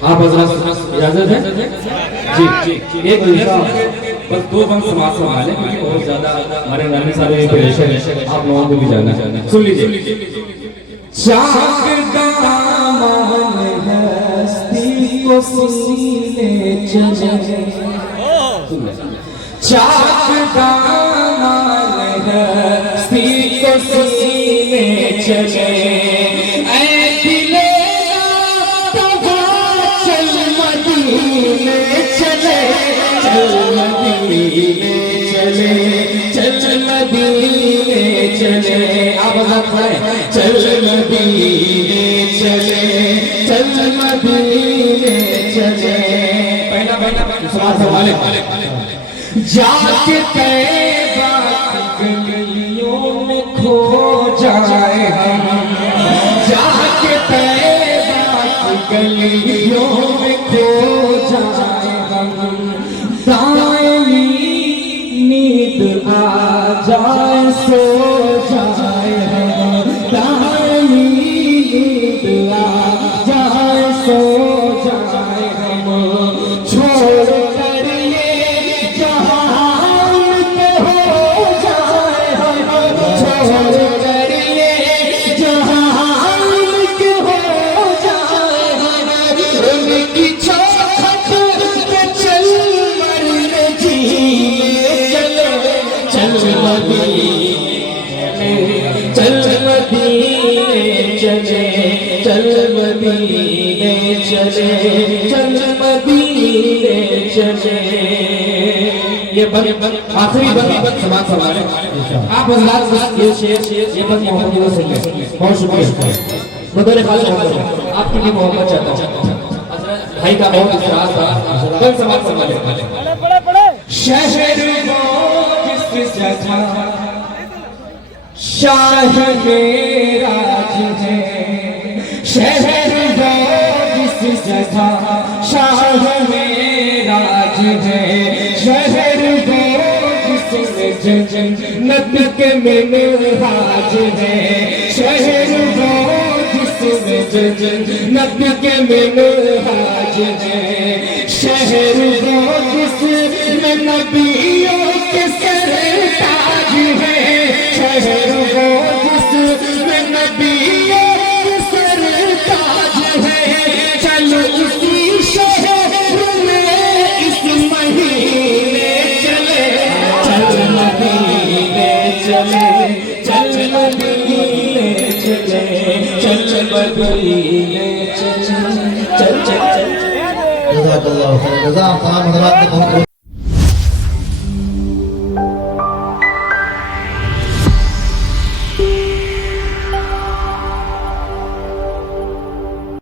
आप हजरत इजाजत है जी। एक बस दो बंद समाज संभाले क्योंकि बहुत ज्यादा हमारे रहने सारे प्रेशर है, आप लोगों को भी जाना सुन लीजिए। चाक दामन हस्ती को सीने चले, चाक दामन हस्ती को सीने चले, ऐ दिलेरा तवा चल मदीने चले, चल मदीने चले, चल मदीने चले। आप चल मदीने चले, चल मदीने चले। पहला संभाले जाके तैबा की गलियों में खो जाए हम, जाके तैबा की गलियों में खो जाए हम, दाएं नींद आ जाए सो जाए हम, दाएं नींद आ जाए सो जाए हम, छोड़ कर ये जहान के हो जाए हम, छोड़ कर ये जहान के हो जाए हम, उनकी चौखट पे चल मरने जीने चले, चल मदीने, चल मदीने चले, चल मदीने चले, चल मदीने चले। ये बंद आखिरी बंद समाज संभाले। आप हजरात ये शेर ये बंद मोहब्बत की सुन ले। बहुत शुक्रिया। बदौलत खालिद आपकी भी मोहब्बत चाहता हूँ। भाई का बहुत इखलास था। बंद समाज संभाले। शहर वो जिस जगह शाह मेरा है, शहर वो जिस जगह शाह मेरा है, शहर वो जिसमें जन्नत के मिनहाज है, शहर वो जिसमें जन्नत के मिनहाज है, शहर वो जिसमें नबियों के सरताज है, शहर वो जिसमें नबियों के सरताज है। चलो इसी शहर में इस महीने चले, चल मदीने चले, चल मदीने चले, चल मदीने चले, चल चल चल। जज़ाकल्लाह खैर। जज़ाक तमाम हज़रात ने बहुत